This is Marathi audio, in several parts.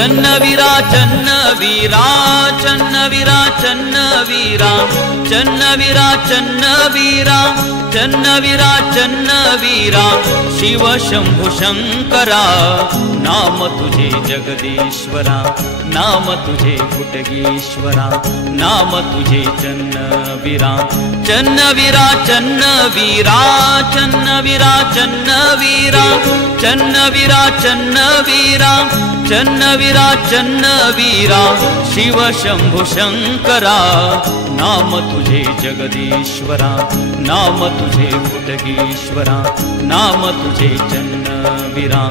चन्नवीरा चन्नवीरा चन्नवीरा चन्नवीरा चन्नवीरा चन्नवीरा चन्नवीरा चन्नवीरा शिव शंभु शंकरा नाम तुझे जगदीश्वरा नाम तुझे गुटगीश्वरा नाम तुझे चन्नवीरा चन्नवीरा चन्नवीरा चन्नवीरा चन्नवीरा चन्नवीरा चन्नवीरा चन्नवीरा चन्नवीरा शिव शंभु शंकरा नाम तुझे जगदीश्वरा नाम तुझे गुटगीश्वरा नाम तुझे चन्नवीरा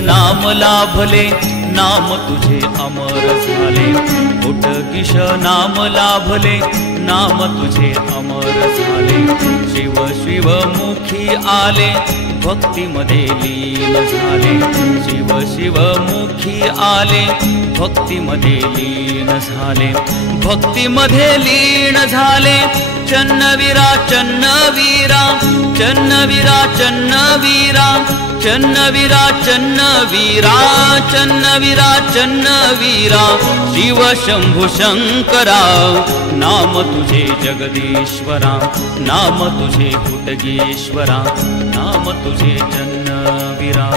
नाम लाभले नाम तुझे अमर झाले गुटगीश नाम लाभले नाम तुझे अमर झाले शिव शिव मुखी आले भक्ती मध्ये लीन झाले शिव शिव मुखी आले भक्ती मध्ये लीन झाले भक्ती मध्ये लीन झाले चन्नवीरा चन्नवीरा चन्नवीरा चन्नवीरा चन्नवीरा चन्नवीरा चन्नवीरा चन्नवीरा शिव शंभु शंकरा नाम तुझे जगदीश्वरा नाम तुझे गुटगीश्वरा नाम तुझे चन्नवीरा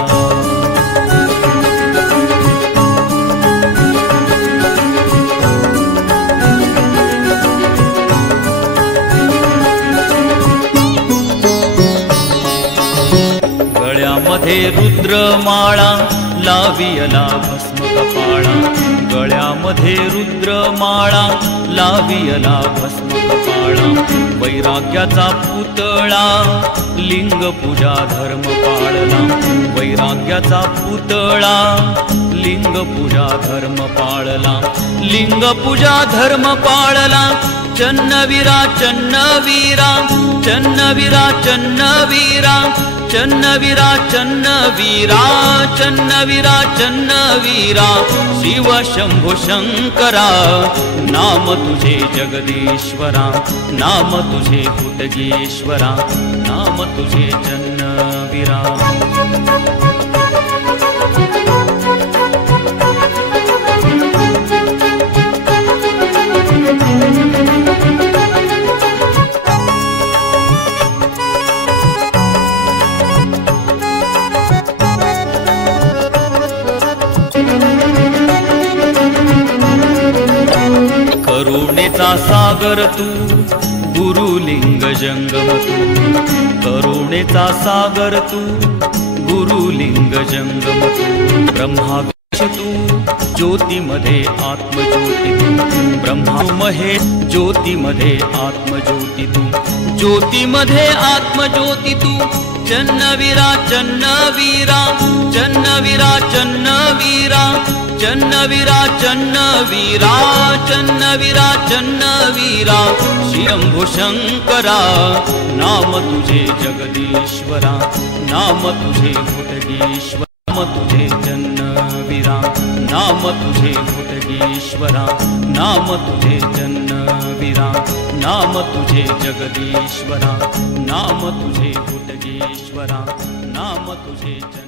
गळ्यामध्ये रुद्रमाळा लावियला भस्म कपाळा गळ्यामध्ये रुद्रमाळा लावियला भस्म कपाळा वैराग्याचा पुतळा लिंग पूजा धर्म पाळला वैराग्याचा पुतळा लिंग पूजा धर्म पाळला लिंग पूजा धर्म पाळला चन्नवीरा चन्नवीरा चन्नवीरा चन्नवीरा चन्नवीरा चन्नवीरा चन्नवीरा चन्नवीरा शिव शंभु शंकरा नाम तुझे जगदीश्वरा नाम तुझे गुटगीश्वरा नाम तुझे चन्नवीरा करुणेचा सागर तू गुरुलिंग जंगम तू करुणेचा सागर तू गुरुलिंग जंगम तू ब्रह्मा तू ज्योतीमध्ये आत्मज्योती तू ब्रह्मा महे ज्योतीमध्ये आत्मज्योती तू ज्योतीमध्ये आत्मज्योती तू चन्नवीरा चन्नवीरा चन्नवीरा चन्नवीरा चन्नवीरा चन्नवीरा चन्नवीरा चन्नवीरा शंभु शंकरा नाम तुझे जगदीश्वरा नाम तुझे गुटगीश्वरा नाम तुझे चन्नवीरा नाम तुझे गुटगीश्वरा नाम तुझे चन्नवीरा नाम तुझे जगदीश्वरा नाम तुझे गुटगीश्वरा नाम तुझे